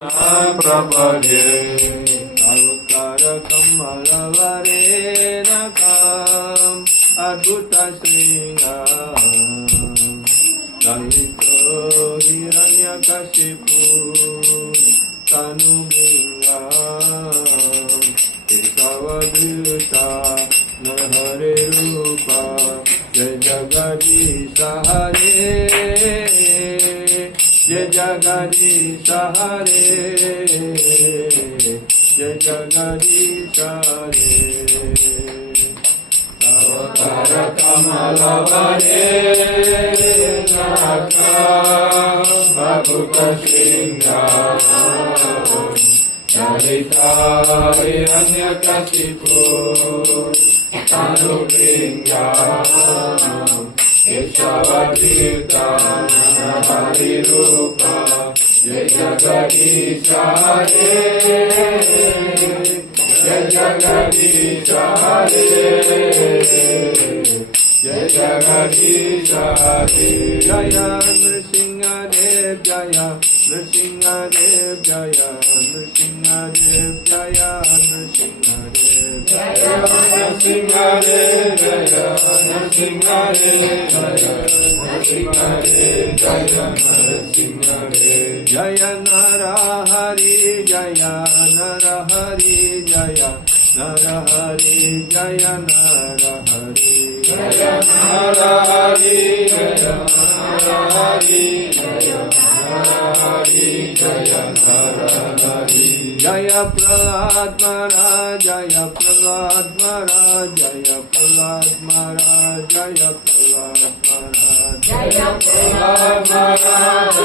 प्रपदे अवतारकमलवरेणकाम् अद्भुतश्रीङ्गाम् ललितो हिरण्यकशिपु तनुबिङ्गाम् एकवधूता न हरे रूपा जय जगदीश हरे जय जगदीश हरे जय जगदीश हरे अवतार कमलवरेणकाम् अद्भुतश्रीङ्गाम् ललिता हिरण्यकशिपु तनुबिङ्गाम् केशवधूता हरिरूपा जय जगदीश हरे जय जगदीश हरे जय जगदीश हरे जय नृसिंहदेव जय नृसिंहदेव जय नृसिंहदेव जय नृसिंहदेव जय नृसिंहदेव जय नृसिंहदेव जय नृसिंहदेव जय नृसिंहदेव जय नरहरि जय नरहरि जय नरहरि जय नरहरि जय नरहरि जय नरहरि जय नरहरि जय नरहरि जय प्रहलाद महाराज जय प्रहलाद महाराज जय प्रहलाद महाराज जय प्रहलाद महाराज जय प्रहलाद महाराज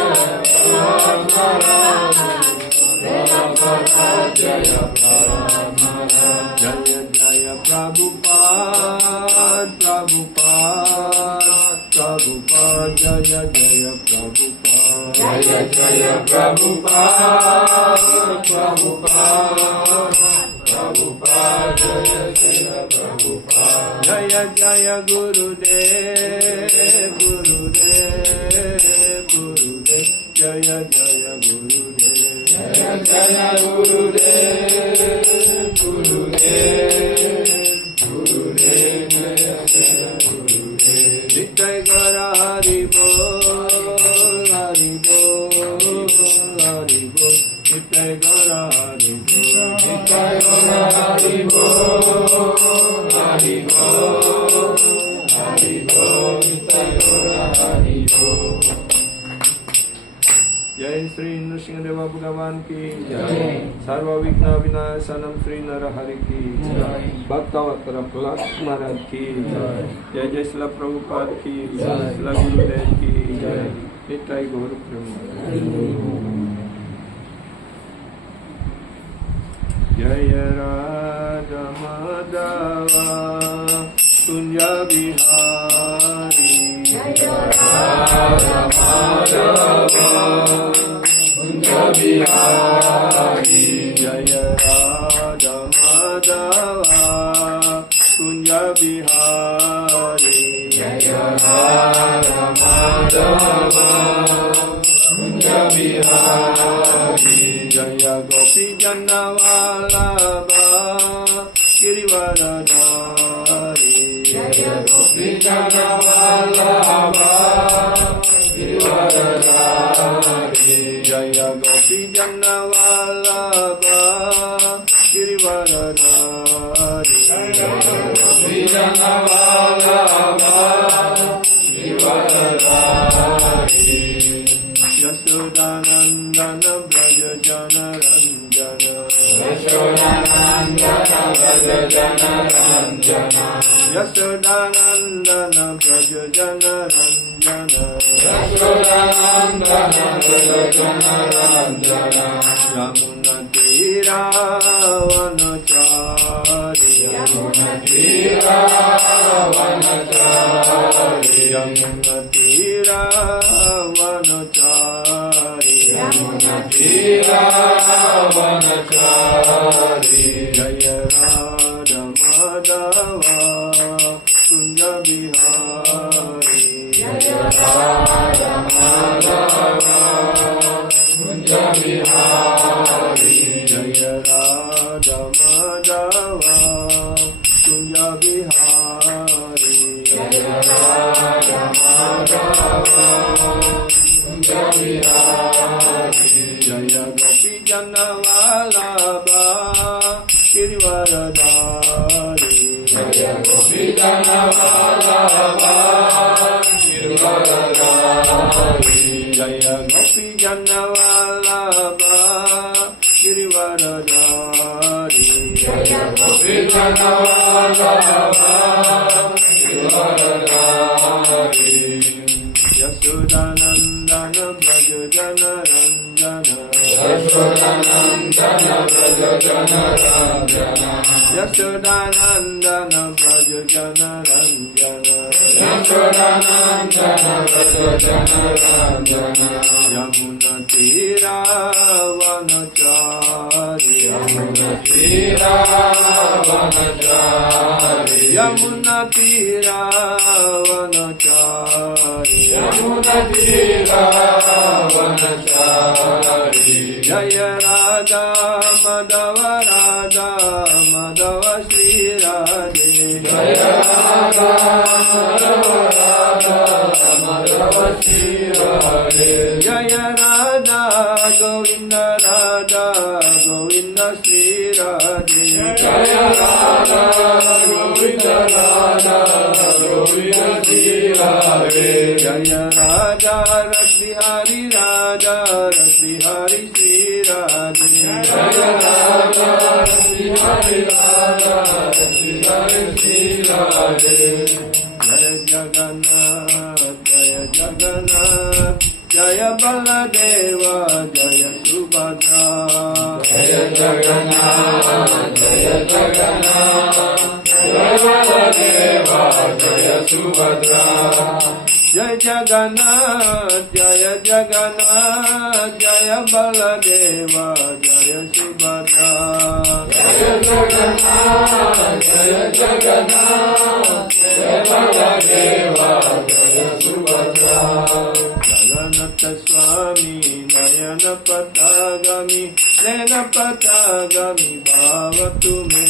जय प्रहलाद महाराज जय जय प्रभुपाद प्रभुपाद प्रभुपाद जय जय प्रभुपाद जय जय प्रभुपाद प्रभुपाद प्रभुपाद जय जय प्रभुपाद जय जय गुरुदेव गुरुदेव गुरुदेव जय जय गुरुदेव जय जय गुरुदेव गुरुदेव गुरुदेव जय जय गुरुदेव नित्य गर हरि बोल हरि बोल हरि बोल नित्य गर हरि बोल नित्य गर हरि बोल हरि बोल हरि बोल नित्य गर हरि बोल जय श्री नृसिंहदेव भगवान की जय सर्व विघ्न विनाशनम श्री नरहरि की जय भक्तवत्सल प्रहलाद महाराज की जय जय श्रील प्रभुपाद की जय श्रील गुरुदेव की जय निताई गौर प्रेम जय राधा माधवा कुंज बिहारी जय राधा माधवा कुंज बिहारी जय राधा माधवा कुंज बिहारी जय राधा माधवा कुंज बिहारी जय गोपी जन वल्लभा गिरिवरधारी जय गोपी जन वल्लभा गिरिवरधारी जय गोपी जन वल्लभा गिरिवरधारी जय गोपी जन वल्लभा गिरिवरधारी यशोदानंदन ब्रज जन रंजन यशोदानंदन ब्रज जन रंजन यशोदानंदन ब्रज जन रंजन यशोदानंदन ब्रज जन रंजन यमुना तीरा वनचारी यमुना तीरा वनचारी यमुना तीरा वनचारी यमुना तीरा वनचारी जय राधा माधवा कुंज बिहारी जय Radha Madhava Kunj Bihari Jaya Gopi Jana Vallabha Girivaradhari Jaya Gopi Jana Vallabha Girivaradhari Jaya Gopi Jana Vallabha Girivaradhari Jaya Gopi Jana Vallabha Girivaradhari Yashodanandana Braja Jana Ranjana Yashodanandana Braja Jana Ranjana Yashodanandana Braja Jana Ranjana Yashodanandana Braja Jana Ranjana Yamuna Tira Vanachari Yamuna Tira Vanachari Yamuna Tira Vanachari Yamuna Tira Vanachari Jaya Radha Madhava Radha Madhava Shri Radhe Jaya Radha Madhava Radha Madhava Shri Radhe Jaya Radha Govinda Radha Govinda Shri Radhe Jaya Radha Govinda Radha Govinda Shri Radhe Jaya Radha Rasbihari Radha Rasbihari Shri Radhe Jaya Radha Rasbihari Radha Rasbihari Shri Radhe Jaya Jagannath Jaya Jagannath Jaya Baladeva Jaya Subhadra Jaya Jagannath Jaya Jagannath Jaya Baladeva Jaya Subhadra Jaya Jagannath Jaya Jagannath Jaya Baladeva Jaya Subhadra Jaya Jagannath Jaya Jagannath Jaya Baladeva Jaya Subhadra Jagannatha Swami Nayana Patagami Nayana Patagami Bhavatu Me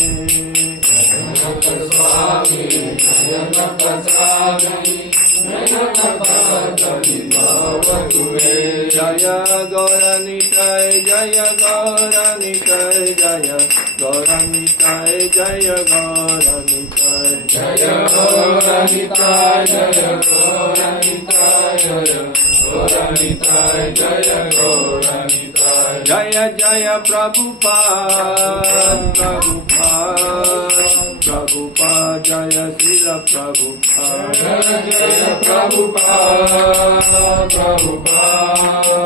Jagannatha Swami Nayana Patagami Nayana Patagami Bhavatu Me Jaya Gauranitai Jaya Gauranitai Jaya Gauranitai Jaya Gauranitai Jaya Gauranitai Jaya Gauranitai Jaya Gauranitai Jaya Gauranitai Jaya Jaya Prabhupada Prabhupada Prabhupada Jaya Srila Prabhupada Jaya Jaya Prabhupada Prabhupada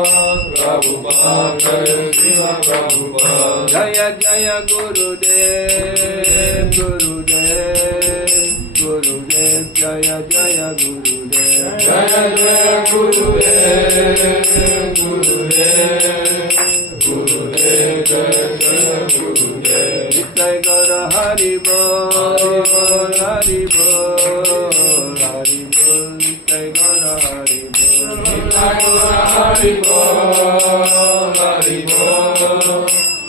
Prabhupada Jaya Srila Prabhupada Jaya Jaya Gurudev Gurudev Gurudev Jaya Jaya Gurudev Jaya Jaya Gurudev Gurudev Gurudev Jaya Jaya Gurudev Nitai Gaura Hari Bol Hari Bol Hari Bol Nitai Gaura Hari Bol Nitai Gaura Hari Bol Hari Bol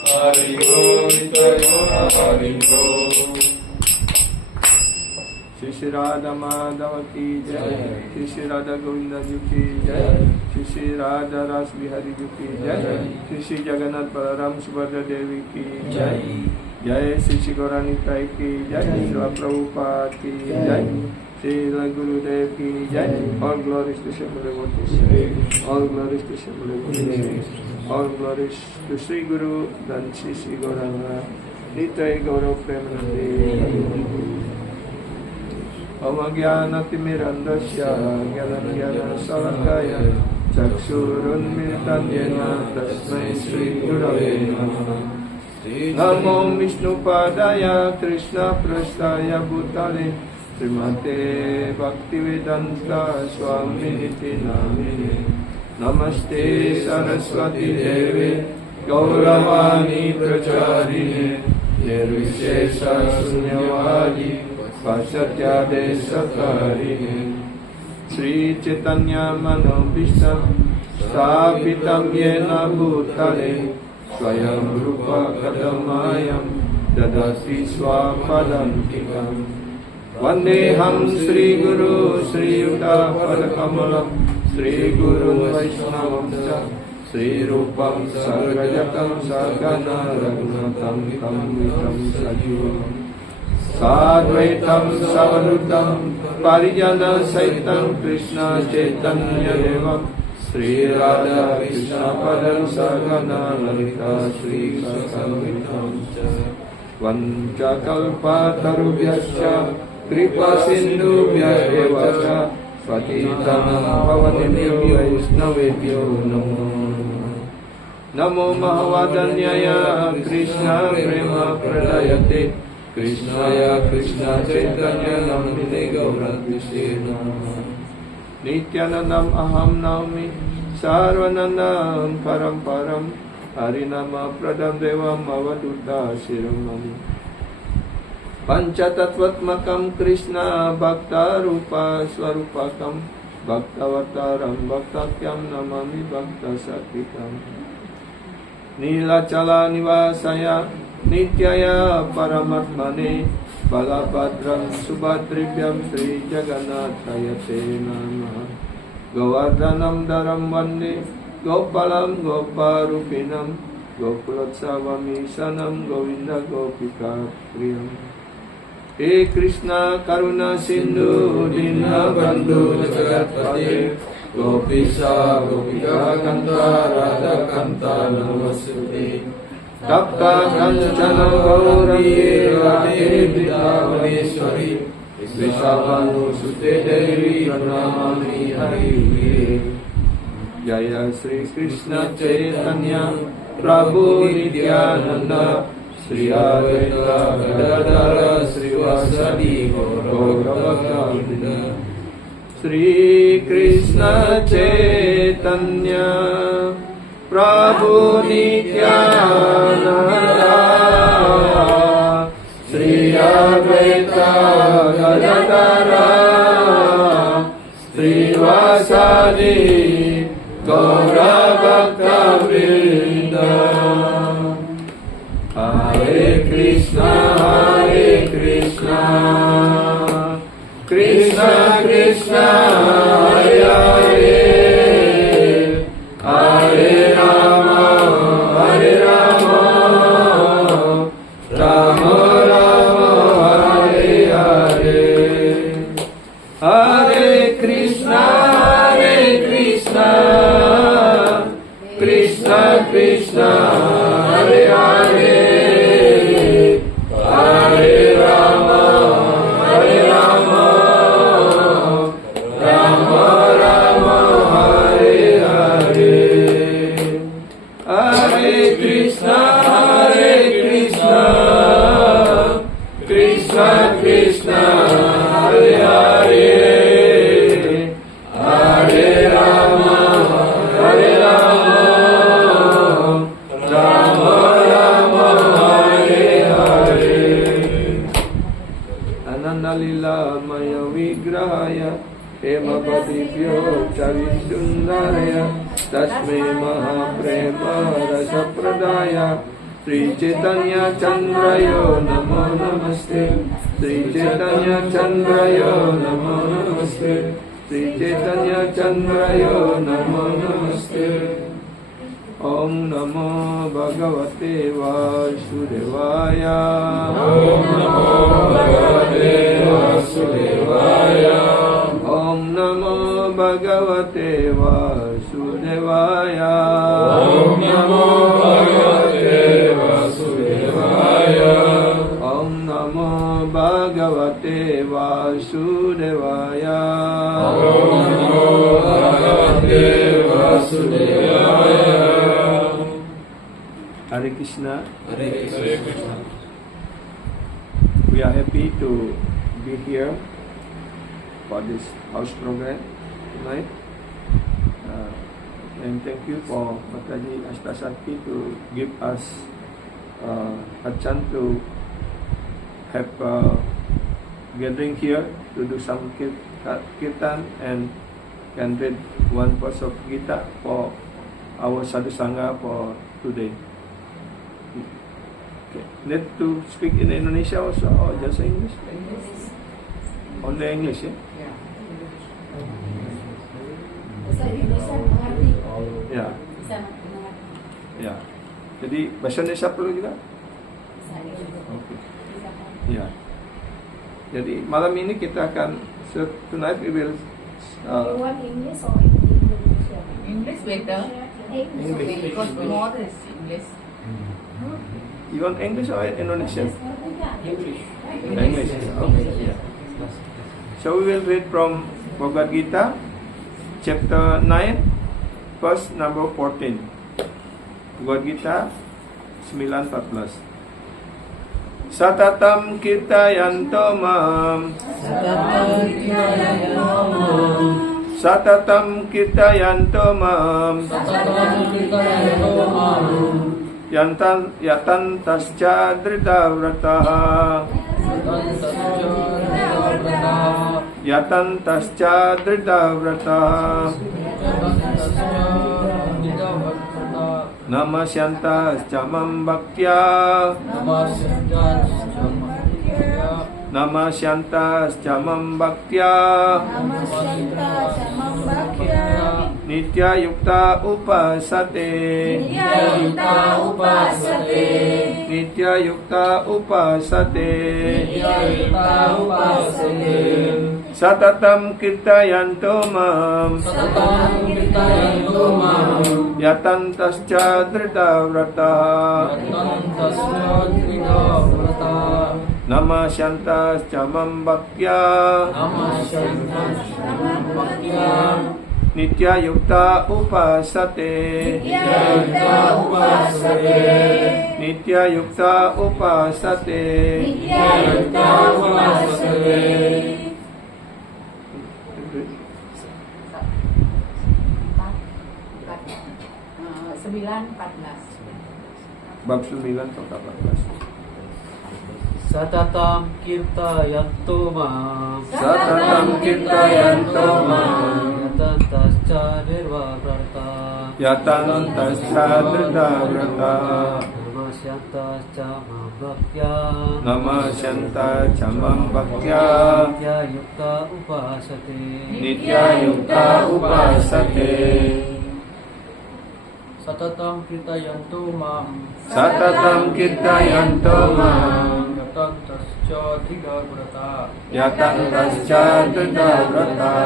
Hari Bol Nitai Gaura Hari Bol Shri Radha Madhava ki jai, Shri Radha Govinda ji ki jai, Shri Radha Ras Bihari ji ki jai, Shri Jagannath Balaram Subhadra Devi ki jai, Jai Shri Gauranitai ki jai, Shri Prabhupada ki jai, Shri Gurudev ki jai. All glories to Shri Devotees, all glories to Shri Devotees, all glories to Shri Guru dan Shri Gauranga, Nitai Gaurav Premanande. Amagyanatimirandasya Gyananjana-salakaya Chakshurunmilitam yena Tasmai Shri Gurave Namaha Namo Vishnupadaya Krishna Prasthaya Bhutale Srimate Bhaktivedanta Swaminiti Namine Namaste Saraswati Devi Gauravani Pracharine Nirvishesha Sunyavadi Paschatya Desakarine Sri Chaitanya Manobhishtam Sthapitam Yena Bhutale Swayam Rupa Kadamayam Dadati Swapadantikam Vandeham Sri Guru Sri Yuta Padakamalam Sri Guru Vaishnavam Sri Rupam Sargajatam Sargana Raghunatam Kamvitam Sajivam Sadvaitam Savadutam Parijana Saitam Krishna Chaitanya Devam Sri Radha Krishna Padam Sargana Lalita Sri Sakamvitam Vanchakalpa Tarubhyascha Kripa Sindhubhya Evacha Patitanam Pavanebhyo Vaishnavebhyo Namo Namo Mahavadanyaya Krishna Prema Pradayate Krishnaya Krishna Chaitanya Namine Gauratise Namo Nityanandam Aham Naumi Sarvanandam Paramparam Harinama Pradam Devam Avaduta Shiramani Panchatattvatmakam Krishna Bhakta Rupa Swarupakam Bhaktavataram Bhaktakyam Namami Bhakta Saktikam Nilachala Nivasaya Nityaya Paramatmane Balabhadram Subhadribhyam Sri Jagannathayate Namaha Govardhanam Dharam Vande Gopalam Goparupinam Gokulatsavam Sanam Govinda Gopika Priyam He Krishna Karuna Sindhu Dina Bandhu Jagatpate Gopisa Gopika Kanta Radha Kanta Namasute Tapta Kanchana Gauri Radhe Vrindavaneshwari Vrishabhanu Sute Devi Pranamami Hari Jaya Sri Krishna Chaitanya Prabhu Nityananda Sri Advaita Gadadhara Srivasadi Gaurabhakta Sri Krishna Chaitanya Prabhu Nityananda Sri Advaita Gadadhara Srivasadi Gaurabhakta Vrinda Hare Krishna Krishna Krishna Hare Hare Hare Rama Rama Rama Hare Hare Hare Krishna Krishna Krishna Hare Hare Hare Rama Rama Rama Hare Hare Hare Krishna Krishna Krishna Hare Hare Hare Rama Rama Rama Hare Hare Ananda Lila Maya Vigrahaya Hemabadivyo Chavisundaraya Tasme Mahaprema Rasa Pradaya Sri Chaitanya Chandrayo Namo Namaste Sri Chaitanya Chandrayo Namo Namaste Sri Chaitanya Chandrayo Namo Namaste Om Namo Bhagavate Vasudevaya Om Namo Bhagavate Vasudevaya Om Namo Bhagavate Vasudevaya Om Namo Bhagavate Vasudevaya Om Namo Bhagavate Vasudevaya Om Namo Bhagavate Vasudevaya Hare Krishna. Hare Krishna. We are happy to be here for this house program tonight. And thank you for Mataji Ashtasakti to give us a chance to have a gathering here to do some kirtan and can read one verse of Gita for our Sadhu Sangha for today. Okay. Need to speak in Indonesia also or just English? Only English, yeah? Bahasa Indonesia mengerti. Yeah. Bisa. Ya. Jadi bahasa Indonesia perlu juga? Oke. Ya. Jadi malam ini kita akan tonight we will You want English or Indonesia? English better. English. Because more is English. you want English or Indonesian? English. English. Okay. Yeah. So we will read from Bhagavad Gita, chapter 9, verse number 14. Bhagavad Gita 9:14. Satatam kirtayanto mam, Satatam kirtayanto mam, Yatan tascha drita vrataha, Yatan tascha drita vrataha, Namasyantas camam bhaktya, Namasyantas camam bhaktya, Nitya yukta upasate, Nitya yukta upasate, Satatam kirtayanto mam, Yatan tascha drita vrataha, Namasyantas camam bhaktya, Nitya yukta upasate, Nitya yukta upasate, Sembilan 14. Bab 9 kata 14. Satatam kirtayanto mam, Satatam kirtayanto mam, Yatan tascha nirva vrata, Yatan tascha drita vrata, Namasyantas camam bhaktya, Namasyanta camam bhaktya, Nitya yukta upasate, Nitya yukta upasate, Satatam kirtayanto mam, Satatam kirtayanto mam, Yatan tascha dhriga vrata, Yatan tascha drita vrata,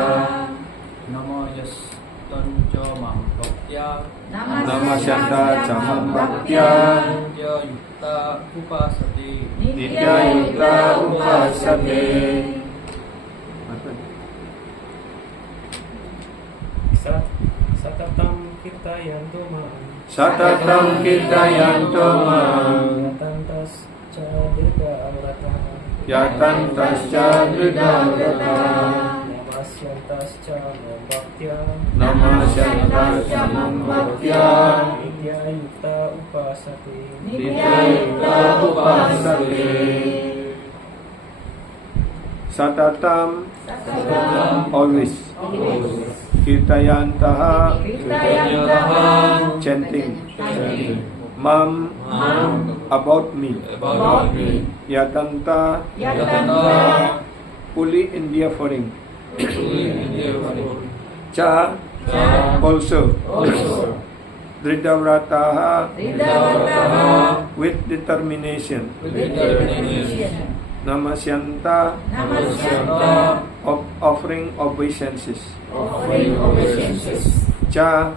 Namayastan camam bhaktya, Namasyanta camam bhaktya, Nitya yukta upasate, Nitya yukta upasate. Satatam kirtayanto mam, Satatam kirtayanto mam, Yatan tascha dhriga vrata, Yatan tascha drita vrata, Namasyantas camam bhaktya, Namasyanta camam bhaktya, Nitya yukta upasate, Nitya yukta upasate. Satatam, always. Kirtayantaha, chanting. Mam, about me. Yatanta, fully endeavoring. Cha, also. Dridavrataha, with determination. Namasyanta, offering obeisances. Cha,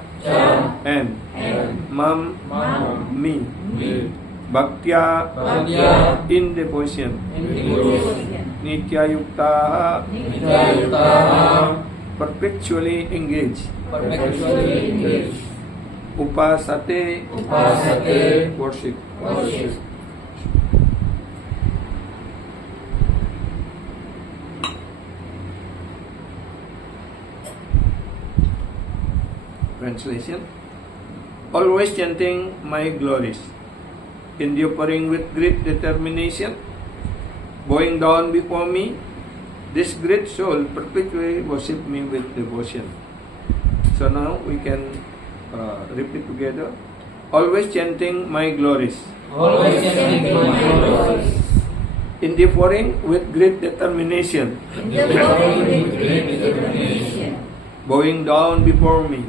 and mam, me. Bhaktya, in devotion. Nitya yukta, perpetually engaged. Upasate, worship. Translation: always chanting my glories, enduring with great determination, bowing down before me, this great soul perpetually worship me with devotion. So now we can repeat together. Always chanting my glories, enduring with great determination, bowing down before me,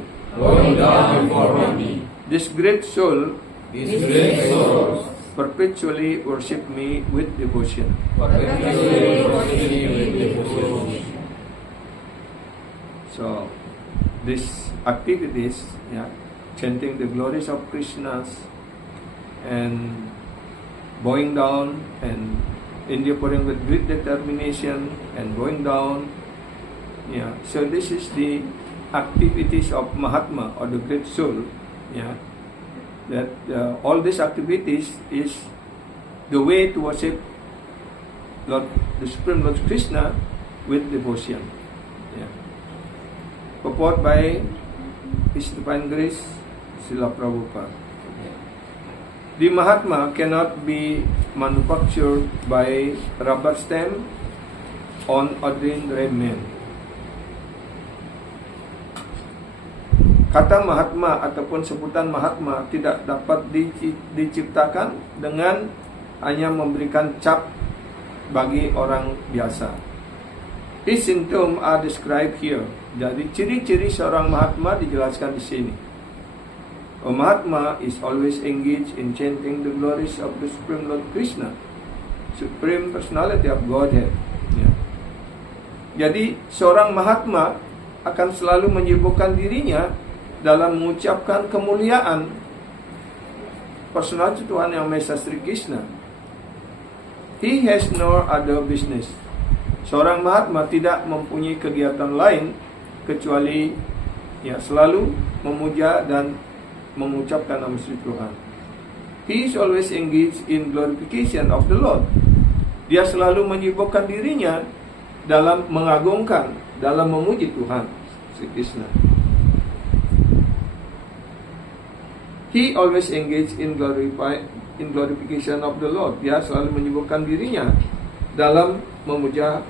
This great soul This great soul perpetually worship me with devotion. perpetually worship me with devotion. So, these activities, chanting the glories of Krishna's and bowing down and endeavoring with great determination and bowing down. So this is the activities of Mahatma or the great soul. That all these activities is the way to worship the Supreme Lord Krishna with devotion. Purport by His Divine Grace Srila Prabhupada. The Mahatma cannot be manufactured by rubber stamp on ordinary men. Kata Mahatma ataupun sebutan Mahatma tidak dapat diciptakan dengan hanya memberikan cap bagi orang biasa. His symptoms are described here. Jadi ciri-ciri seorang Mahatma dijelaskan di sini. A Mahatma is always engaged in chanting the glories of the Supreme Lord Krishna, Supreme Personality of Godhead. Jadi seorang Mahatma akan selalu menyibukkan dirinya dalam mengucapkan kemuliaan personality Tuhan Yang Maha Esa Sri Krishna. He has no other business. Seorang Mahatma tidak mempunyai kegiatan lain kecuali selalu memuja dan mengucapkan nama Sri Tuhan. He is always engaged in glorification of the Lord. Dia selalu menyibukkan dirinya dalam mengagungkan, dalam memuji Tuhan Sri Krishna. He always engaged in glorification of the Lord. Dia selalu menyibukkan dirinya dalam memuja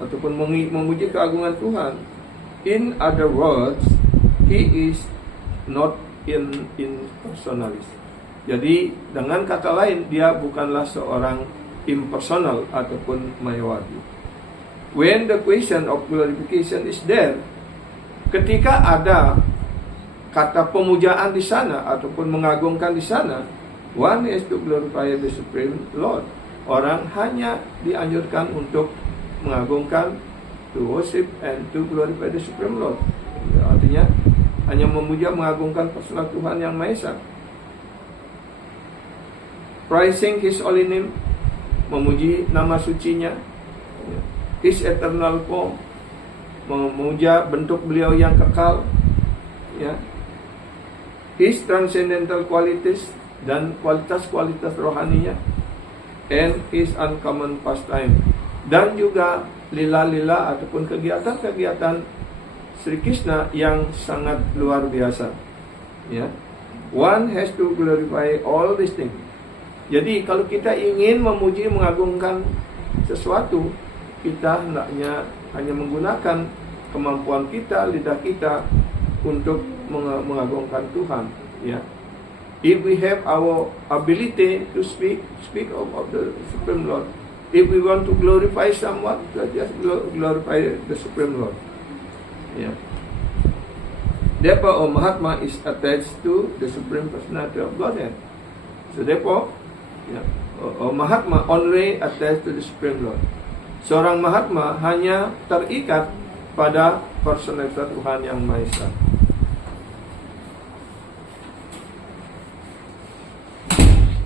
ataupun memuji keagungan Tuhan. In other words, he is not impersonalist. Jadi dengan kata lain, dia bukanlah seorang impersonal ataupun mayawadi. When the question of glorification is there, ketika ada kata pemujaan di sana ataupun mengagungkan di sana, one is to glorify the Supreme Lord. Orang hanya dianjurkan untuk mengagungkan, to worship and to glorify the Supreme Lord. Artinya hanya memuja, mengagungkan personal Tuhan Yang Maha Esa. Praising His holy name, memuji nama sucinya. His eternal form, memuja bentuk beliau yang kekal. His transcendental qualities, dan kualitas-kualitas rohaninya. And His uncommon pastime, dan juga lila-lila ataupun kegiatan-kegiatan Sri Krishna yang sangat luar biasa. One has to glorify all these things. Jadi kalau kita ingin memuji, mengagungkan sesuatu, kita hendaknya hanya menggunakan kemampuan kita, lidah kita untuk mengagungkan Tuhan. If we have our ability to speak of the Supreme Lord, if we want to glorify someone, just glorify the Supreme Lord. Therefore, a Mahatma is attached to the Supreme Personality of Godhead. So therefore, a Mahatma only attached to the Supreme Lord. Seorang Mahatma hanya terikat pada personalitas Tuhan Yang Maha Esa.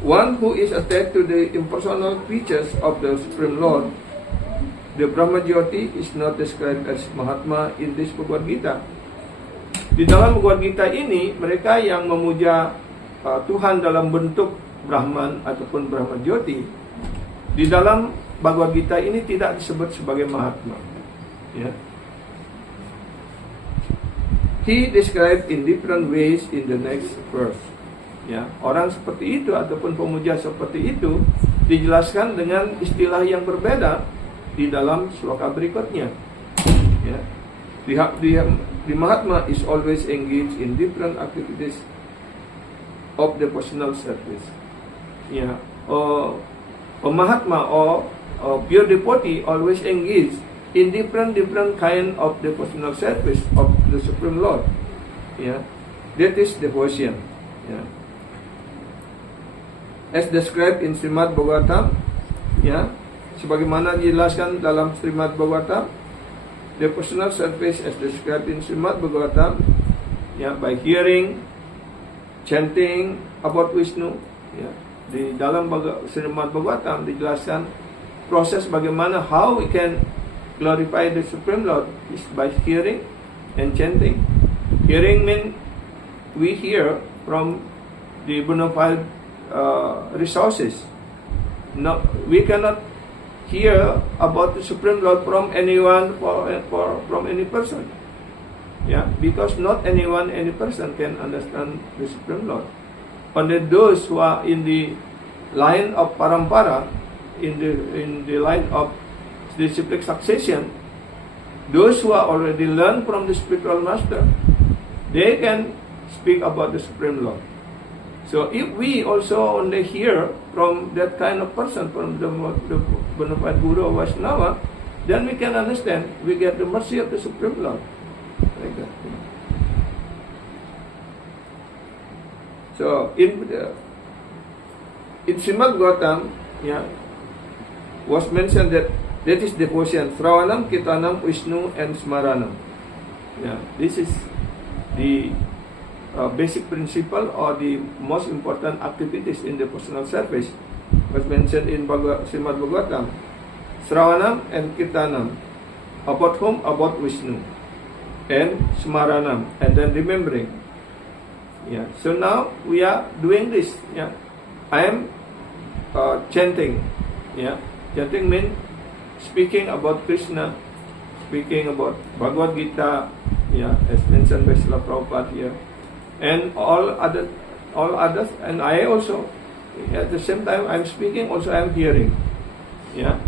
One who is attached to the impersonal features of the Supreme Lord, the Brahmajyoti, is not described as Mahatma in this Bhagavad Gita. Di dalam Bhagavad Gita ini, mereka yang memuja Tuhan dalam bentuk Brahman ataupun Brahmajyoti, di dalam Bhagavad Gita ini tidak disebut sebagai Mahatma. He described in different ways in the next verse. Orang seperti itu ataupun pemuja seperti itu dijelaskan dengan istilah yang berbeda di dalam sloka berikutnya. The Mahatma is always engaged in different activities of devotional service. A Mahatma or a pure devotee always engaged in different kind of devotional service of the Supreme Lord. That is devotion. Ya. As described in Srimad Bhagavatam, ya, sebagaimana dijelaskan dalam Srimad Bhagavatam, devotional service as described in Srimad Bhagavatam, ya, by hearing, chanting about Vishnu, ya. Di dalam Srimad Bhagavatam dijelaskan proses bagaimana how we can glorify the Supreme Lord is by hearing and chanting. Hearing means we hear from the bona fide resources. No, we cannot hear about the Supreme Lord from anyone from any person. Yeah, because not anyone, any person can understand the Supreme Lord. Only those who are in the line of parampara, in the line of disciplic succession, those who are already learned from the spiritual master, they can speak about the Supreme Lord. So if we also only hear from that kind of person, from the bona fide Guru or Vaishnava, then we can understand, we get the mercy of the Supreme Lord. Like that. So in Srimad Bhagavatam, yeah, was mentioned that is devotion, Sravanam, Kirtanam, Vishnu and Smaranam. Yeah, this is the basic principle or the most important activities in devotional service was mentioned in Srimad Bhagavatam. Sravanam and Kirtanam. About whom? About Vishnu. And Smaranam. And then remembering. Yeah. So now we are doing this. Yeah. I am chanting. Yeah. Chanting means speaking about Krishna, speaking about Bhagavad Gita. Yeah, as mentioned by Srila Prabhupada here. And all others, and I also, at the same time I'm speaking, also I'm hearing. Yeah.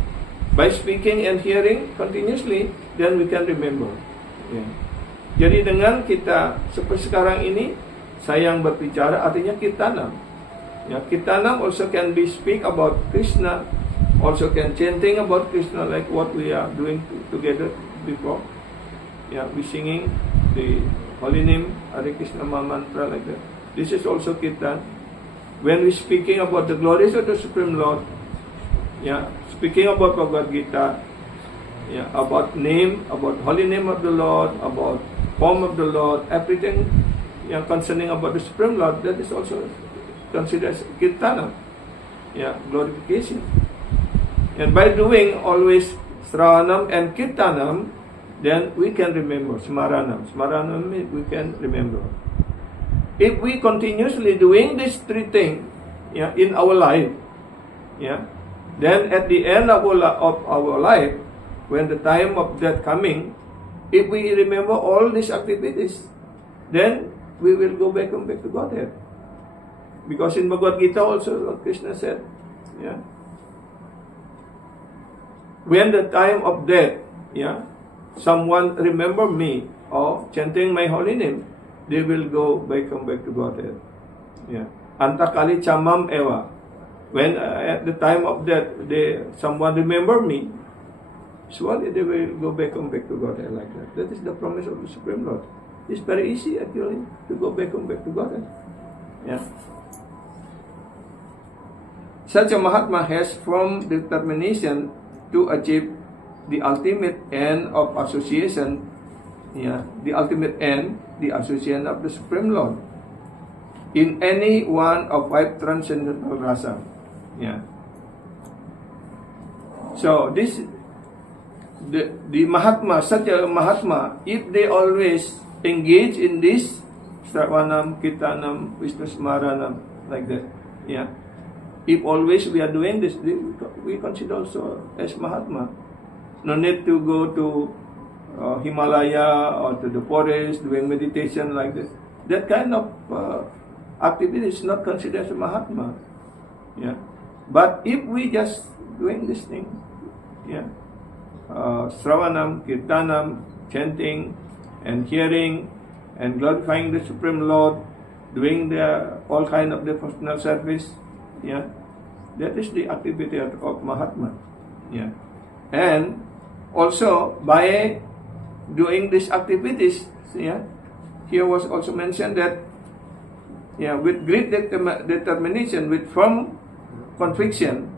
By speaking and hearing continuously, then we can remember. Yeah. Jadi dengan kita seperti sekarang ini, saya yang berbicara artinya kirtanam. Ya, kirtanam also can be speak about Krishna, also can chanting about Krishna like what we are doing together before. Yeah, we singing the holy name, Hare Krishna mantra like that. This is also kirtan. When we speaking about the glories of the Supreme Lord, yeah, speaking about Bhagavad Gita, yeah, about name, about holy name of the Lord, about form of the Lord, everything, yeah, concerning about the Supreme Lord, that is also considered as kirtana, yeah, glorification. And by doing always Sravanam and Kirtanam, then we can remember Smaranam. Smaranam means we can remember. If we continuously doing these three things, yeah, in our life, yeah, then at the end of our life, when the time of death coming, if we remember all these activities, then we will go back to Godhead. Because in Bhagavad Gita also, Lord Krishna said, yeah, when the time of death, yeah, someone remember me or chanting my holy name, they will go back to Godhead. Yeah. Antakali chamam eva. When at the time of death, someone remember me, surely they will go back to Godhead like that. That is the promise of the Supreme Lord. It's very easy actually to go back to Godhead. Yeah. Such a Mahatma has firm determination to achieve the ultimate end of association, yeah, the ultimate end, the association of the Supreme Lord in any one of 5 transcendental rasa. Yeah. So this, the Mahatma, such a Mahatma, if they always engage in this Sravanam, Kirtanam, Vishnu Smaranam, like that, yeah. If always we are doing this, we consider also as Mahatma. No need to go to Himalaya or to the forest doing meditation like this. That kind of activity is not considered as a Mahatma. Yeah. But if we just doing this thing, yeah, Sravanam, Kirtanam, chanting and hearing and glorifying the Supreme Lord, doing the all kind of devotional service, yeah, that is the activity of Mahatma. Yeah. And also by doing these activities, yeah, here was also mentioned that with great determination, with firm conviction,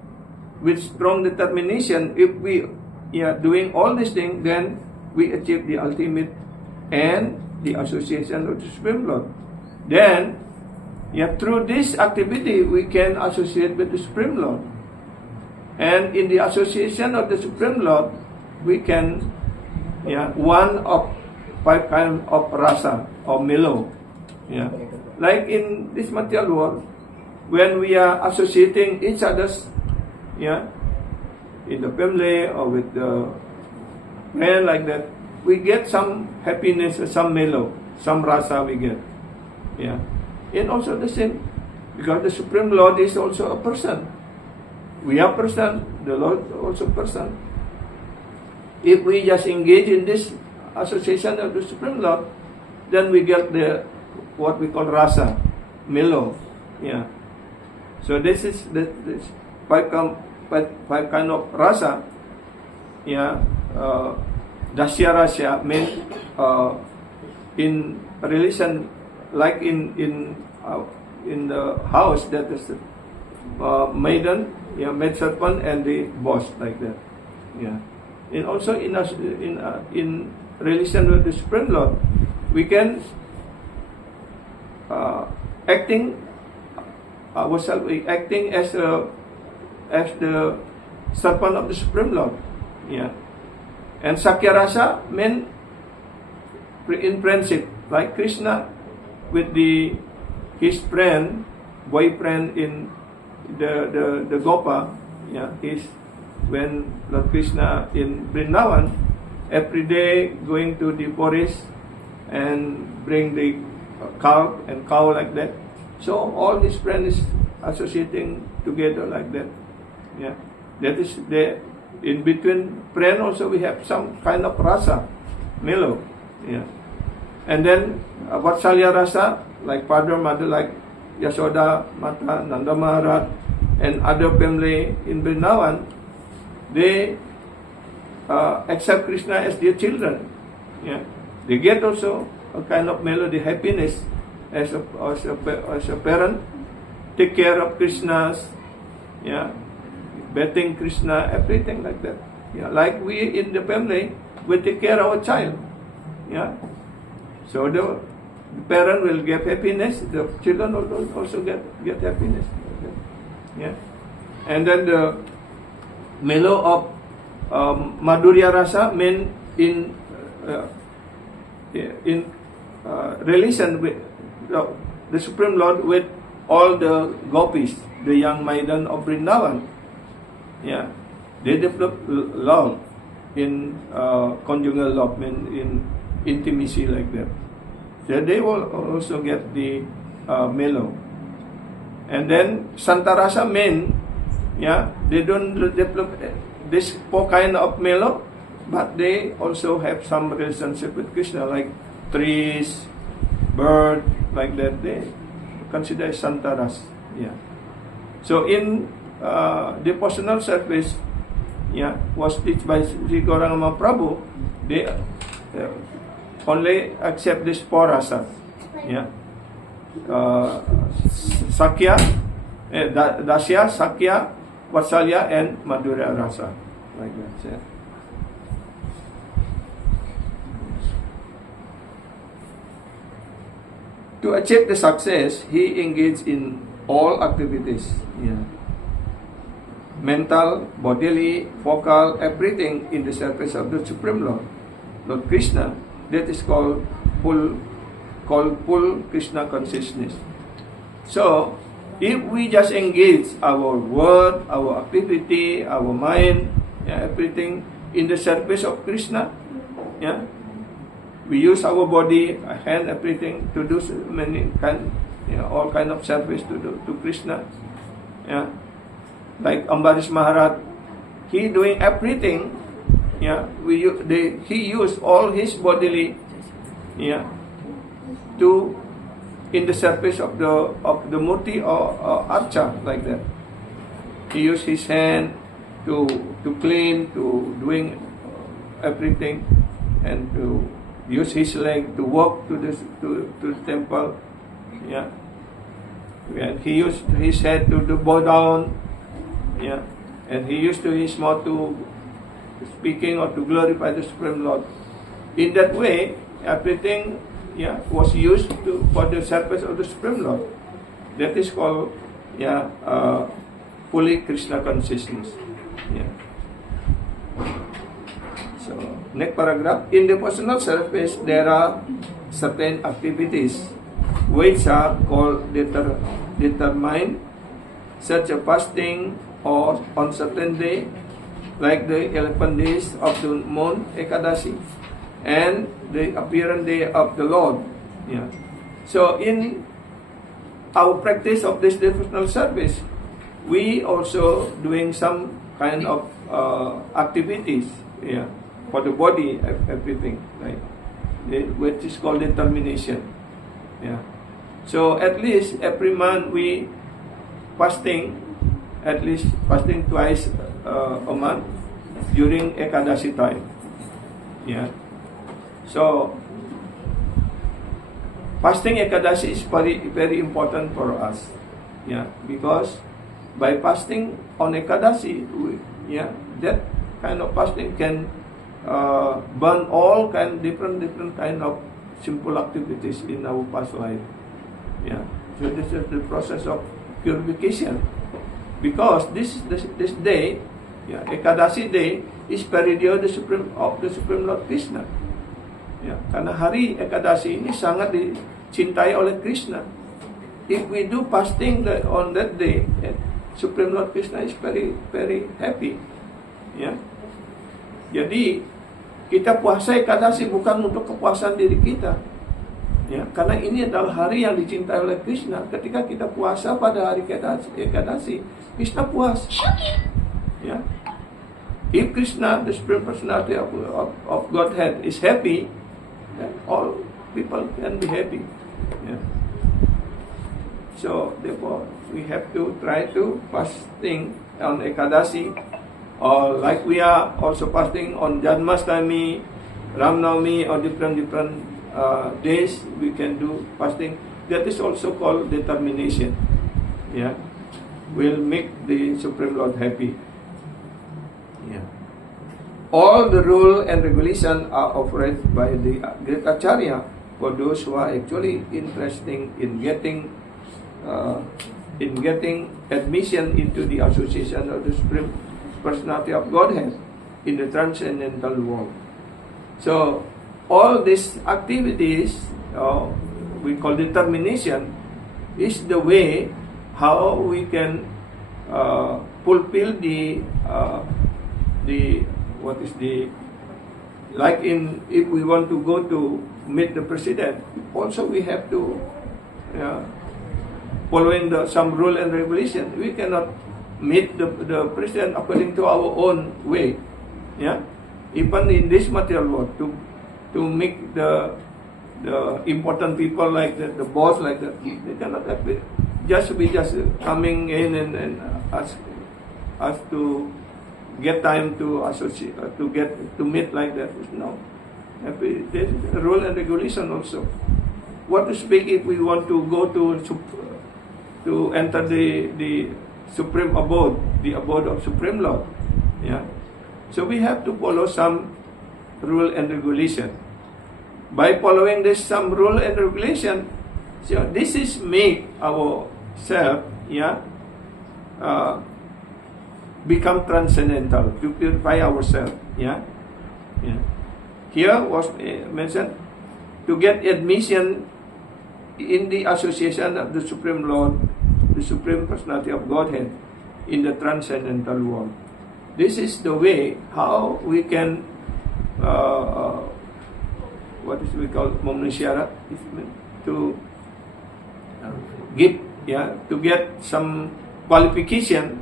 with strong determination, if we doing all these things, then we achieve the ultimate and the association of the Supreme Lord. Then, through this activity, we can associate with the Supreme Lord. And in the association of the Supreme Lord, we can, one of 5 kinds of rasa or mellow. Like in this material world, when we are associating each other's, in the family or with the friend like that, we get some happiness, some mellow, some rasa we get. And also the same, because the Supreme Lord is also a person. We are person, the Lord also person. If we just engage in this association of the Supreme Lord, then we get the what we call rasa, mellow. So this is this 5 kind of rasa. Dasya rasa means in relation, like in the house, that is maiden, maid servant, and the boss, like that. And also in relation with the Supreme Lord, we can acting as the servant of the Supreme Lord. And Sakya Rasa means in friendship, like Krishna with his friend, boyfriend in the Gopa. Is when Lord Krishna in Vrindavan, every day going to the forest and bring the cow like that. So all his friends associating together like that. That is the in between friend also we have some kind of rasa, mellow. And then Vatsalya rasa, like father, mother, like Yashoda, Mata, Nanda Maharaj, and other family in Vrindavan, they accept Krishna as their children. They get also a kind of melody, happiness as a parent, take care of Krishna's, bathing Krishna, everything like that. Like we in the family, we take care of our child. So the parent will get happiness, the children will also get happiness. And then the mellow of Madhurya Rasa mean in relation with the Supreme Lord with all the gopis, the young maiden of Vrindavan. They develop love in conjugal love, in intimacy like that. So they will also get the mellow. And then Santarasa men, they don't develop this 4 kind of mellow, but they also have some relationship with Krishna, like trees, bird, like that. They consider Santaras. So in devotional service, was taught by Sri Gauranga Prabhu, they only accept this 4 rasas. Sakya, Dasya, Sakya, Vatsalya, and Madhurya Rasa. Like that. To achieve the success, he engaged in all activities. Mental, bodily, vocal, everything in the service of the Supreme Lord, Lord Krishna. That is called full Krishna consciousness. So, if we just engage our word, our activity, our mind, everything in the service of Krishna, we use our body, hand, everything to do many all kind of service to Krishna. Like Ambarish Maharaj, he doing everything. He used all his bodily, to in the service of the murti or archa, like that. He used his hand to clean, to doing everything, and to use his leg to walk to the temple. And he used his head to bow down, yeah, and he used to his mouth to speaking or to glorify the Supreme Lord. In that way, everything, yeah, was used for the service of the Supreme Lord. That is called, yeah, fully Krishna consciousness. Yeah. So, next paragraph. In devotional service, there are certain activities which are called determined, such as fasting or on certain day, like the 11 days of the month Ekadashi, and the appearance day of the Lord. Yeah. So in our practice of this devotional service, we also doing some kind of activities, yeah, for the body, everything, right? Which is called determination. Yeah. So at least every month we fasting, at least fasting twice a month during Ekadashi time. Yeah. So fasting Ekadashi is very important for us. Yeah, because by fasting on Ekadashi, that kind of fasting can burn all different kind of simple activities in our past life. Yeah. So this is the process of purification. Because this day, yeah, Ekadashi day is period of the Supreme Lord Krishna. Ya, karena hari Ekadashi ini sangat dicintai oleh Krishna. If we do fasting on that day, Supreme Lord Krishna is very very happy. Ya, jadi kita puasa Ekadashi bukan untuk kepuasan diri kita. Ya, karena ini adalah hari yang dicintai oleh Krishna. Ketika kita puasa pada hari Ekadashi, Krishna puas. Ya, if Krishna, the Supreme Personality of Godhead, is happy, then all people can be happy. Yeah. So therefore, we have to try to fasting on Ekadashi, or like we are also fasting on Janmashtami, Ramnavami, or different days we can do fasting. That is also called determination. Yeah, will make the Supreme Lord happy. Yeah. All the rule and regulation are offered by the great Acharya for those who are actually interested in getting admission into the association of the Supreme Personality of Godhead in the transcendental world. So all these activities, we call determination, is the way how we can fulfill if we want to go to meet the president, also we have to following some rule and regulation. We cannot meet the president according to our own way. Yeah, even in this material world, to make the important people like the boss like that, they cannot have it. Just coming in and ask us to get time to associate, to meet like that. No, there is a rule and regulation also. What to speak if we want to go to enter the supreme abode, the abode of Supreme Lord. Yeah, so we have to follow some rule and regulation. By following this some rule and regulation, so this is make ourself, become transcendental, to purify ourselves. Yeah. Here was mentioned to get admission in the association of the Supreme Lord, the Supreme Personality of Godhead, in the transcendental world. This is the way how we can what is we call Manusyara, to to get some qualification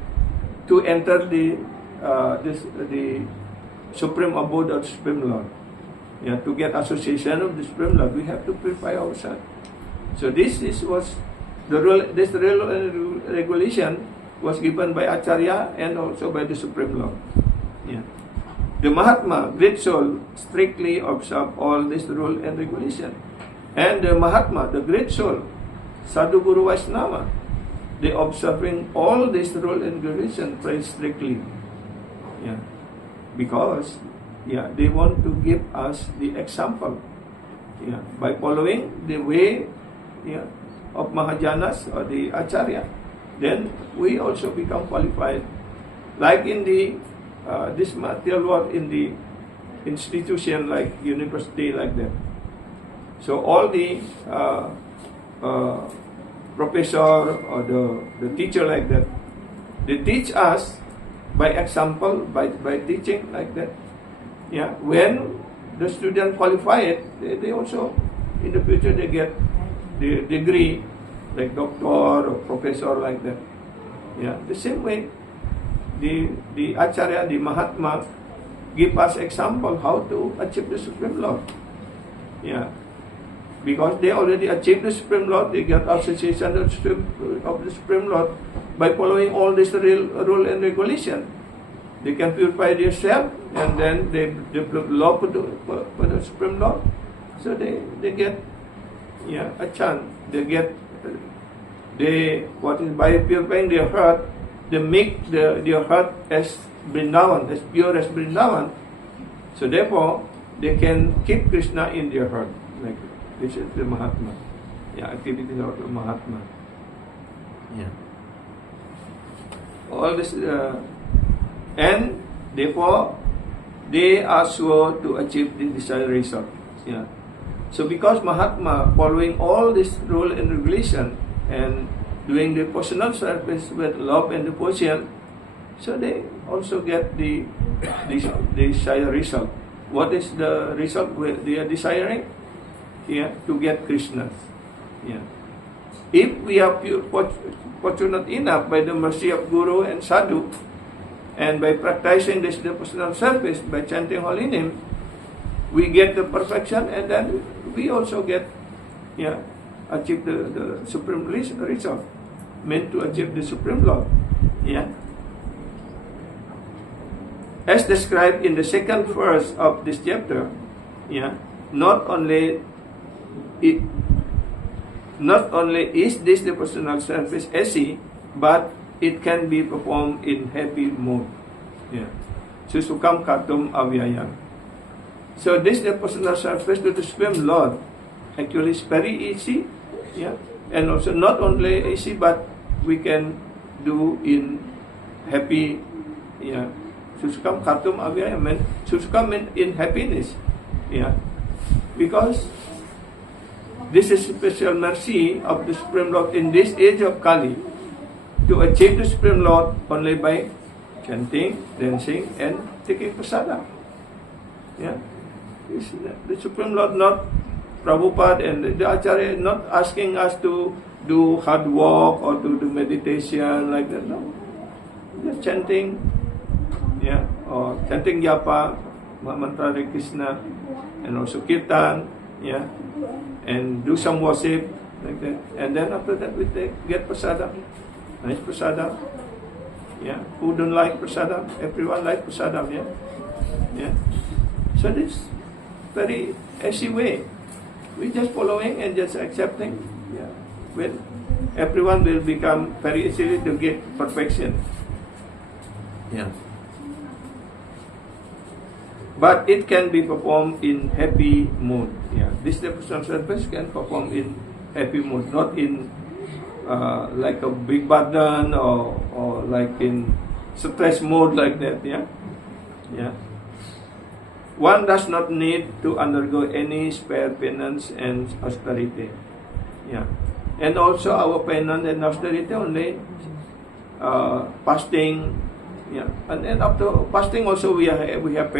to enter the supreme abode of the Supreme Lord. Yeah, to get association of the Supreme Lord, we have to purify ourselves. So this was the rule. This rule and regulation was given by Acharya and also by the Supreme Lord. Yeah. The Mahatma, great soul, strictly observe all this rule and regulation. And the Mahatma, the great soul, Sadhu Guru Vaishnava, they observing all these rule and regulation very strictly. Yeah. Because they want to give us the example. Yeah. By following the way of Mahajanas or the Acharya, then we also become qualified. Like in the this material world in the institution like university like that. So all the professor or the teacher like that, they teach us by example, by teaching like that. Yeah, when the student qualify it, they also in the future they get the degree like doctor or professor like that. Yeah, the same way the Acharya, the Mahatma give us example how to achieve the Supreme Lord. Yeah. Because they already achieved the Supreme Lord, they get association of the Supreme Lord by following all this rule and regulation. They can purify themselves and then they develop love for the Supreme Lord. So they get a chance. They get by purifying their heart, they make their heart as Vrindavan, as pure as Vrindavan. So therefore, they can keep Krishna in their heart. Like this is the Mahatma. Activities of the Mahatma. All this, and therefore, they are sure to achieve the desired result. So because Mahatma following all this rule and regulation and doing the personal service with love and devotion, so they also get the desired result. What is the result they are desiring? To get Krishna. If we are fortunate enough by the mercy of Guru and Sadhu, and by practicing this devotional service, by chanting holy name, we get the perfection, and then we also get, achieve the supreme result, meant to achieve the Supreme Lord. As described in the second verse of this chapter, not only is this devotional service easy, but it can be performed in happy mood. Susukam katum avyayam. So this devotional service to the Supreme Lord actually is very easy. And also not only easy, but we can do in happy. Susukam katum avyayam. Susukam means in happiness. Because this is special mercy of the Supreme Lord in this age of Kali to achieve the Supreme Lord only by chanting, dancing, and taking prasada. The Supreme Lord, not Prabhupada and the Acharya, not asking us to do hard work or to do meditation like that. No, just chanting, or chanting japa, mantra Hare Krishna, and also kirtan, and do some worship like that, and then after that we get prasada, nice prasada. Who don't like prasada? Everyone like prasada. So this very easy way. We just following and just accepting. Well, everyone will become very easily to get perfection. But it can be performed in happy mood. This devotional service can perform in happy mood, not in like a big burden or like in stress mode like that. One does not need to undergo any spare penance and austerity. And also our penance and austerity only fasting. And then after fasting also we have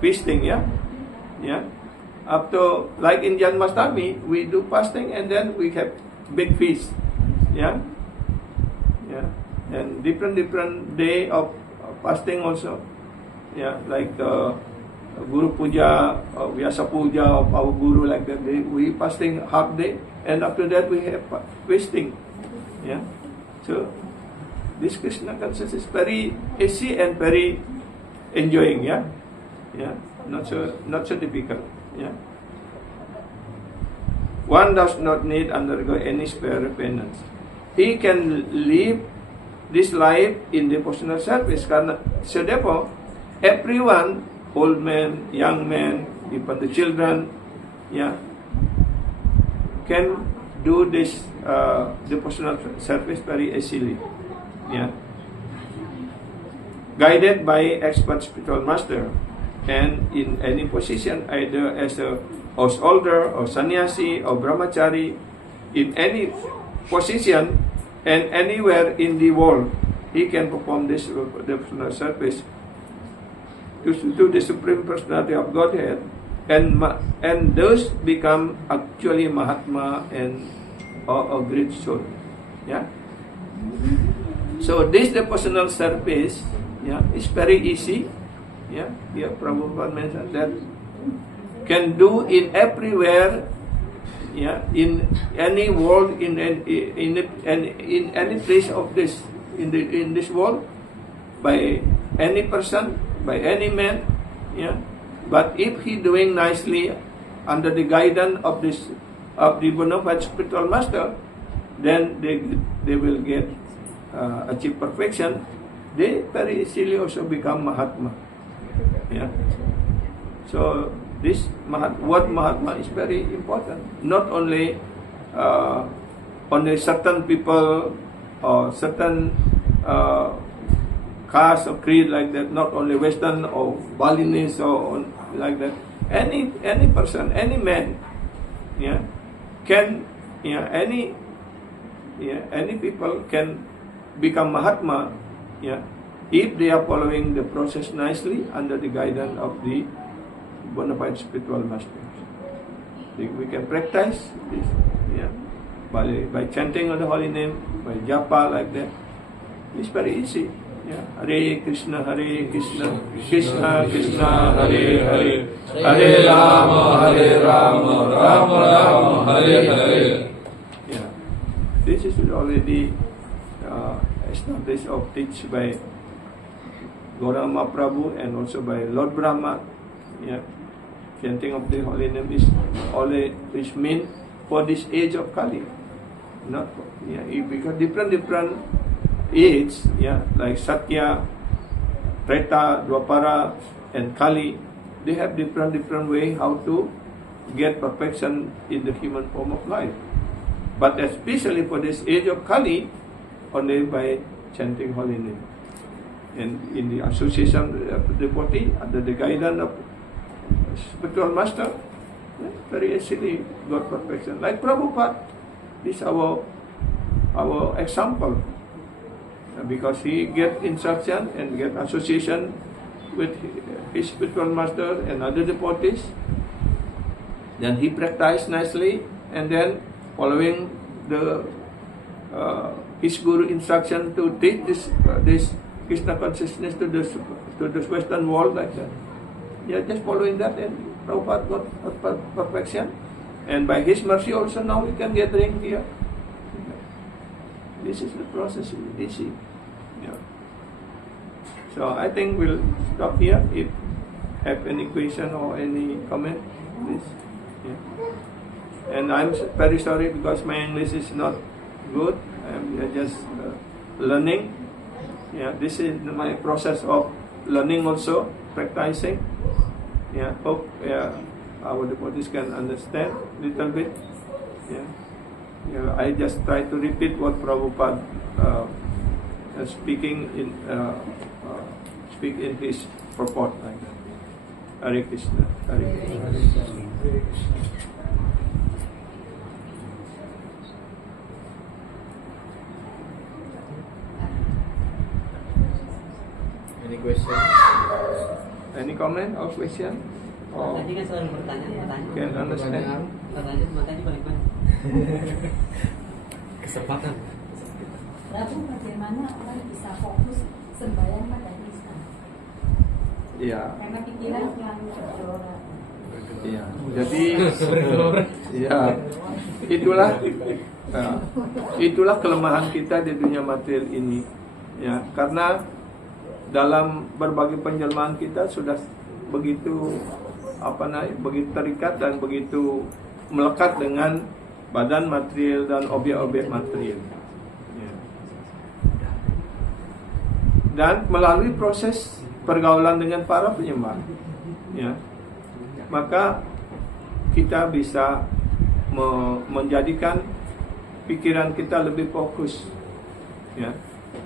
feasting. After, like in Janmashtami, we do fasting and then we have big feast. And different day of fasting also. Like Guru Puja, Vyasa Puja of our Guru, like that. We fasting half day, and after that we have feasting. So this Krishna consciousness is very easy and very enjoying. Not so difficult. One does not need undergo any spare penance. he can live this life in devotional service. So therefore, everyone, old men, young men, even the children, can do this devotional service very easily. Guided by expert spiritual master, and in any position, either as a householder or sannyasi or brahmachari, in any position and anywhere in the world, he can perform this devotional service to the Supreme Personality of Godhead, and those become actually Mahatma and a great soul. So this devotional service, is very easy. Prabhupada mentioned that can do in everywhere, in any world, in any place of this in this world, by any person, by any man. But if he doing nicely under the guidance of the bona fide spiritual master, then they will get achieve perfection. They very easily also become Mahatma. So this word Mahatma is very important. Not only certain people or certain caste or creed like that. Not only Western or Balinese or like that. Any person, any man, can any people can become Mahatma. If they are following the process nicely under the guidance of the bona fide spiritual masters. We can practice this, by chanting of the holy name, by japa like that. It's very easy. Hare Krishna, Krishna Krishna, Hare Hare, Hare Rama, Rama Rama, Hare Hare. This is already established or teach by Gautama Prabhu and also by Lord Brahma. Chanting of the holy name is meant for this age of Kali. Not because different age, like Satya, Treta, Dwapara, and Kali, they have different way how to get perfection in the human form of life. But especially for this age of Kali, only by chanting holy name. And in the association of the devotee, under the guidance of spiritual master, very easily got perfection. Like Prabhupada, this is our example. Because he get instruction and get association with his spiritual master and other devotees. Then he practiced nicely, and then following his guru instruction to teach this Krishna consciousness to the Western world like that. Just following that, and Prabhupada got perfection. And by his mercy also now we can get ring here. This is the process, easy. So I think we'll stop here. If have any question or any comment, please. And I'm very sorry because my English is not good. I'm just learning. This is my process of learning also, practicing. Hope our devotees can understand little bit. I just try to repeat what Prabhupada speak in his purport like that. Hare Krishna, Hare Krishna. Any question? Any comment or question? Or Tadi kan selalu bertanya. can understand? Matanya paling mana? Kesempatan. Lalu bagaimana orang bisa fokus sembahyang pada Krishna? Karena pikiran selalu bergelora. Jadi itulah kelemahan kita di dunia material ini. Karena dalam berbagai penjelmaan kita sudah begitu begitu terikat dan begitu melekat dengan badan material dan objek-objek material. dan melalui proses pergaulan dengan para penyembah, ya, maka kita bisa menjadikan pikiran kita lebih fokus, ya.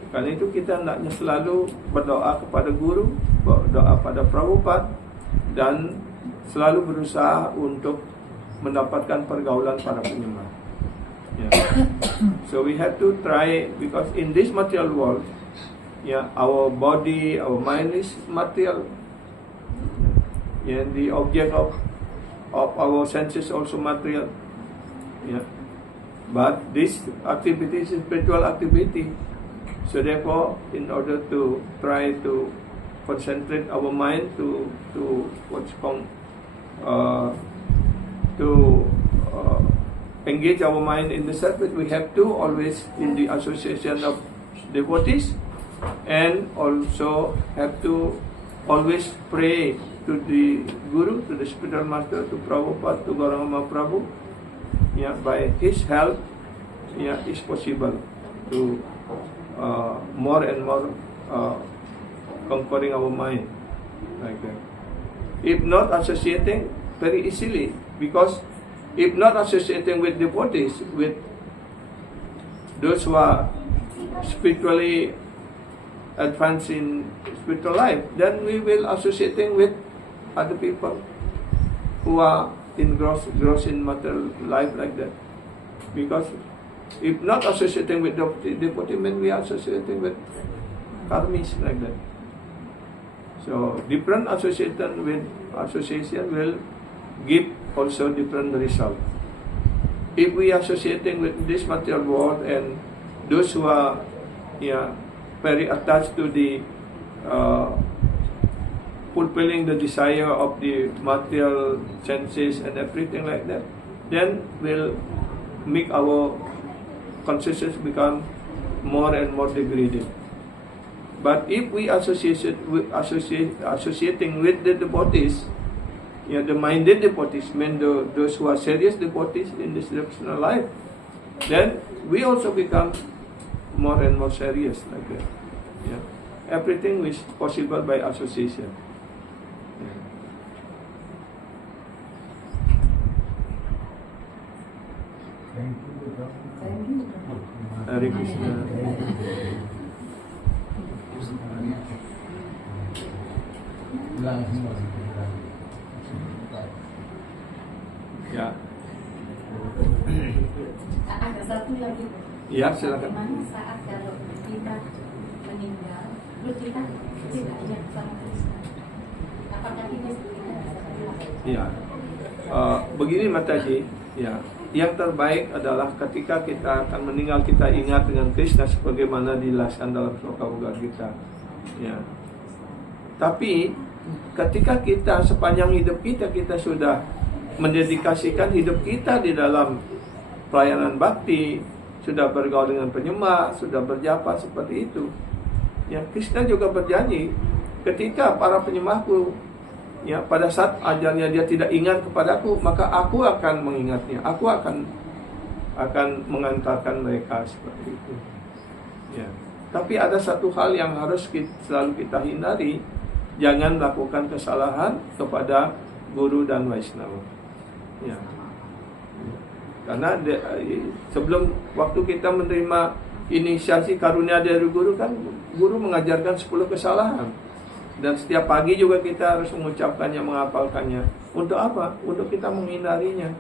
Karena itu kita hendaknya selalu berdoa kepada guru, berdoa pada Prabhupada, dan selalu berusaha untuk mendapatkan pergaulan para penyembah, ya. So we have to try, because in this material world, yeah, our body, our mind is material. Yeah, the object of our senses also material. Yeah. But this activity is spiritual activity. So therefore, in order to try to concentrate our mind to what's called engage our mind in the service, we have to always in the association of devotees, and also have to always pray to the Guru, to the spiritual master, to Prabhupada, to Gauranga Prabhu. Yeah, by his help, yeah, it's possible to more and more conquering our mind like that. If not associating, very easily, because if not associating with devotees, with those who are spiritually advanced in spiritual life, then we will associating with other people who are gross in material life like that. Because if not associating with devotee, then we are associating with karmis like that. So different association will give also different result. If we are associating with this material world and those who are, yeah, very attached to the fulfilling the desire of the material senses and everything like that, then will make our consciousness become more and more degraded. But if we associating with the devotees, yeah, the minded devotees, mean those who are serious devotees in this devotional life, then we also become more and more serious like that. Yeah. Everything is possible by association. Hare Krishna. Ya. Ada satu lagi. Ya, silakan. Bagaimana saat kalau kita meninggal, terus kita tidak ingat sama Krishna? Apakah kita Ya. Begini Mataji, ya. Yang terbaik adalah ketika kita akan meninggal, kita ingat dengan Krishna sebagaimana dijelaskan dalam Sloka Bhagavad Gita. Ya. Tapi ketika kita sepanjang hidup kita sudah mendedikasikan hidup kita di dalam pelayanan bakti, sudah bergaul dengan penyembah, sudah berjapa seperti itu. Ya, Krishna juga berjanji ketika para penyembahku, ya, pada saat ajalnya dia tidak ingat kepadaku, maka aku akan mengingatnya. Aku akan mengantarkan mereka seperti itu. Ya. Tapi ada satu hal yang harus selalu kita hindari, jangan melakukan kesalahan kepada guru dan Vaishnava. Ya. Karena sebelum waktu kita menerima inisiasi karunia dari guru, kan guru mengajarkan 10 kesalahan. Dan setiap pagi juga kita harus mengucapkannya, menghafalkannya. Untuk apa? Untuk kita menghindarinya.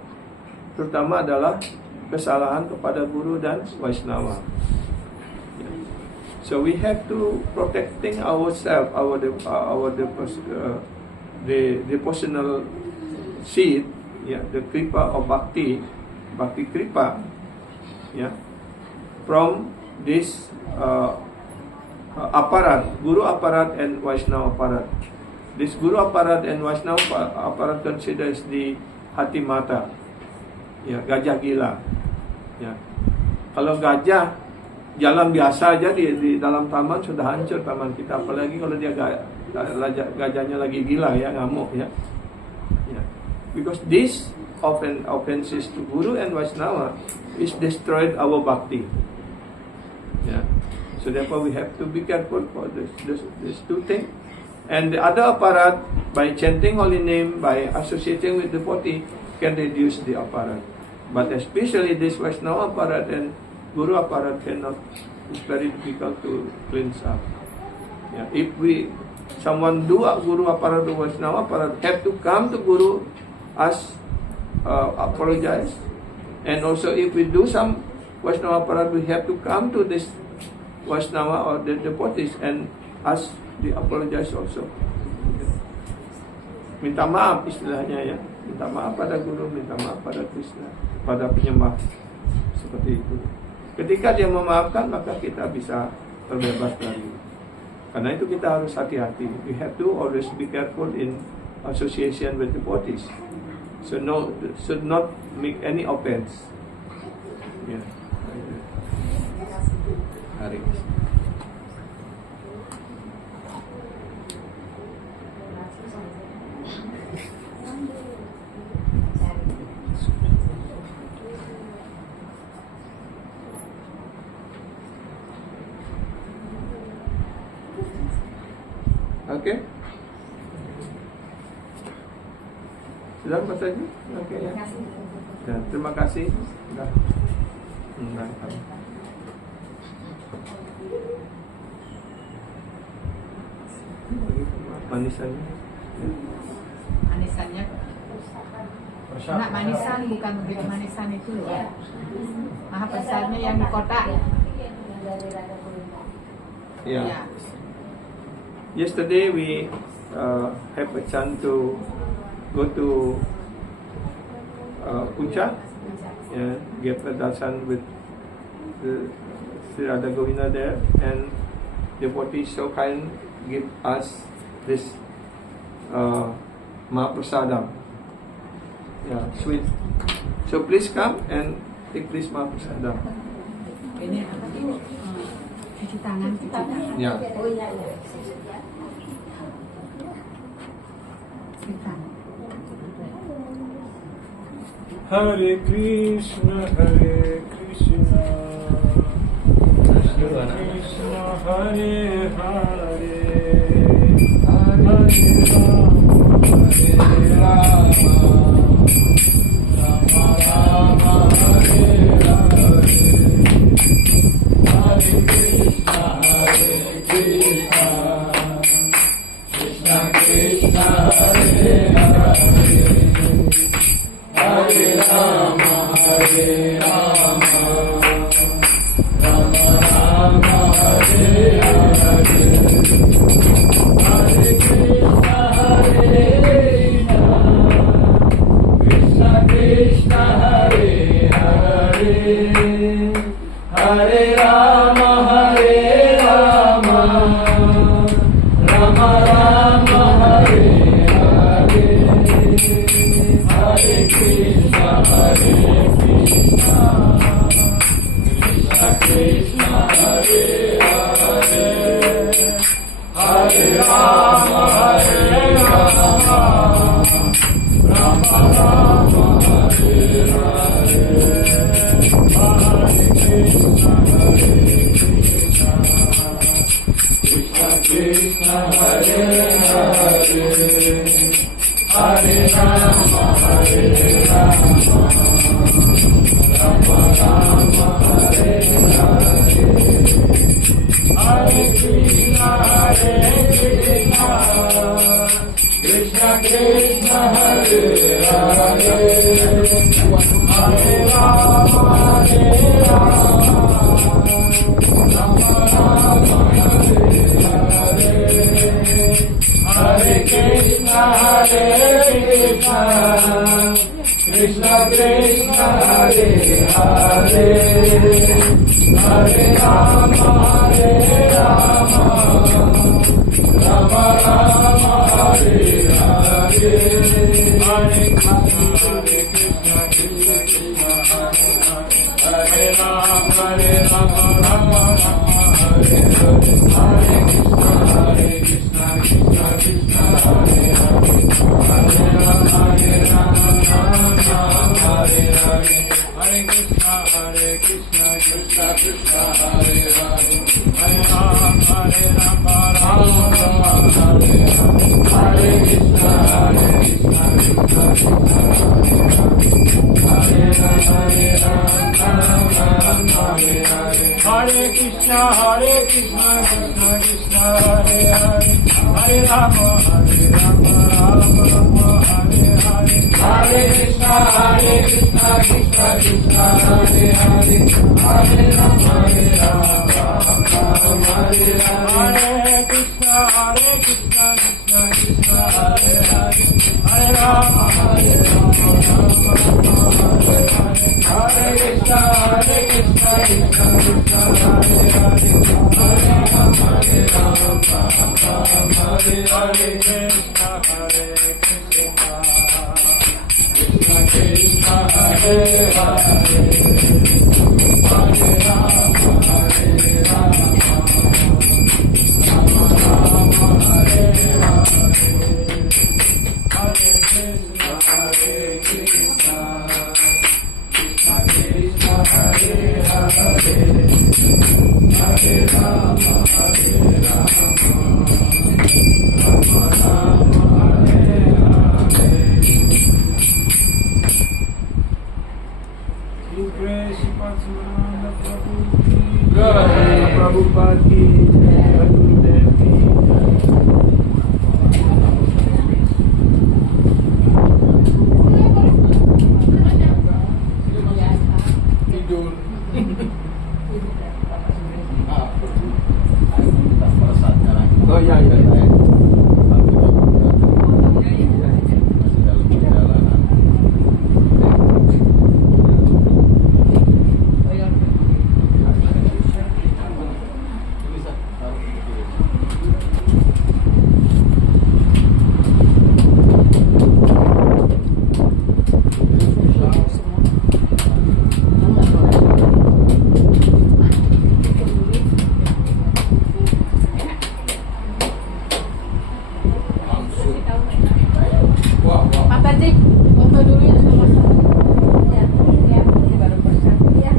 Terutama adalah kesalahan kepada guru dan Vaishnava. So we have to protecting ourselves, the devotional seed, yeah, the kripa of bhakti kripa, yeah, from this aparat, guru aparat and Vaishnava aparat. This guru aparat and Vaishnava aparat considers the hati mata, ya, gajah gila. Ya. Kalau gajah jalan biasa aja di dalam taman sudah hancur taman kita, apalagi kalau dia gajahnya lagi gila, ya, ngamuk, ya. Ya. Because this offenses to guru and Vaishnava is destroyed our bhakti. Ya. So therefore we have to be careful for these two things. And the other apparat, by chanting holy name, by associating with devotee, can reduce the apparat. But especially this Vaishnava apparat and Guru apparat cannot, it's very difficult to cleanse up. Yeah. If someone do a Guru apparat or Vaishnava apparat, have to come to Guru, ask, apologize. And also if we do some Vaishnava apparat, we have to come to this Vaishnava or the devotees and ask the apologize also. Minta maaf istilahnya ya. Minta maaf pada Guru, minta maaf pada Krishna, pada penyembah. Seperti itu. Ketika dia memaafkan, maka kita bisa terbebas dari. Karena itu kita harus hati-hati. We have to always be careful in association with devotees. So should not make any offense. Yeah. Hari. Oke. Sudah Mas Haji? Oke ya. Ya, terima kasih. Sudah. Manisannya. Ya. Manisannya. Nak manisan bukan begitu manisan itu loh. Maha besarnya yang di kotak. Ya. Ya. Yesterday we have a chance to go to Puncak, get a darshan with the Sri Radha Govinda there, and devotee so kind give us this Mahaprasadam, sweet. So please come and take this Mahaprasadam. Ini apa itu? Cuci tangan, cuci tangan. Ya. Oh iya. Hare Krishna, Hare Krishna, Krishna Krishna, Hare Hare, Hare Rama, Rama Rama, Hare Hare, Hare Krishna, Hare Krishna, Krishna Krishna, Hare Hare, Hare Rama, Hare Rama, Rama Rama, Hare Hare, Hare Krishna, Hare Krishna, Krishna Krishna, Hare Hare, Hare Rama, Hare Rama, Rama Rama, Hare Hare, Hare Krishna, Hare Krishna, Krishna Krishna, Hare Hare, Hare Rama, Hare Rama, Rama Rama, Hare Hare, Hare Krishna, Hare Krishna, Krishna Krishna, Hare Hare, Hare Rama, Hare Rama, Rama Rama, Hare Hare, Hare Krishna, Hare Krishna, Krishna Krishna, Hare Hare, Hare Rama, Hare Rama, Rama Rama, Hare Hare, Hare Krishna, Hare Krishna, Krishna Krishna, Hare Hare, Hare Rama, Hare Rama, Rama Rama, Hare Hare, Hare Krishna, Krishna Krishna, Hare Rama, Hare Rama, Rama Rama, Hare Hare, Hare Krishna, Krishna Krishna, Hare Hare, Hare Rama, Hare Rama, Rama Rama, Hare Hare, Hare Krishna, Krishna Krishna, Hare Hare, Hare Krishna Krishna Krishna Hare Hare Hare Rama Rama Rama Hare Hare Hare Krishna Krishna Krishna Hare Hare Hare Rama Rama Hare Hare Krishna Krishna Krishna Hare Hare Hare Rama Rama Rama Hare Hare Hare Krishna Krishna Krishna Hare Hare Hare Rama Rama Hare Hare Krishna Krishna Krishna Hare Hare Hare Rama Rama Rama Hare Hare Hare Krishna Krishna Krishna Hare Hare Hare Rama Rama Rama Hare Hare. Prabhupada ki jai, Gurudev ki Tidur. Oh ya ya. Pak Tajik, foto dulu ya sama-sama. Ya, ya, baru pesan. Ya.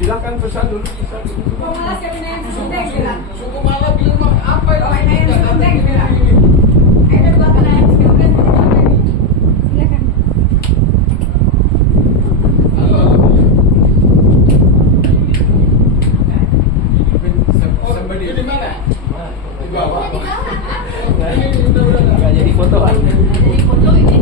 Silakan pesan dulu. Suku malah bilang mah apa itu? Sampai di mana? Di bawah. Nggak jadi foto kan? Jadi foto ini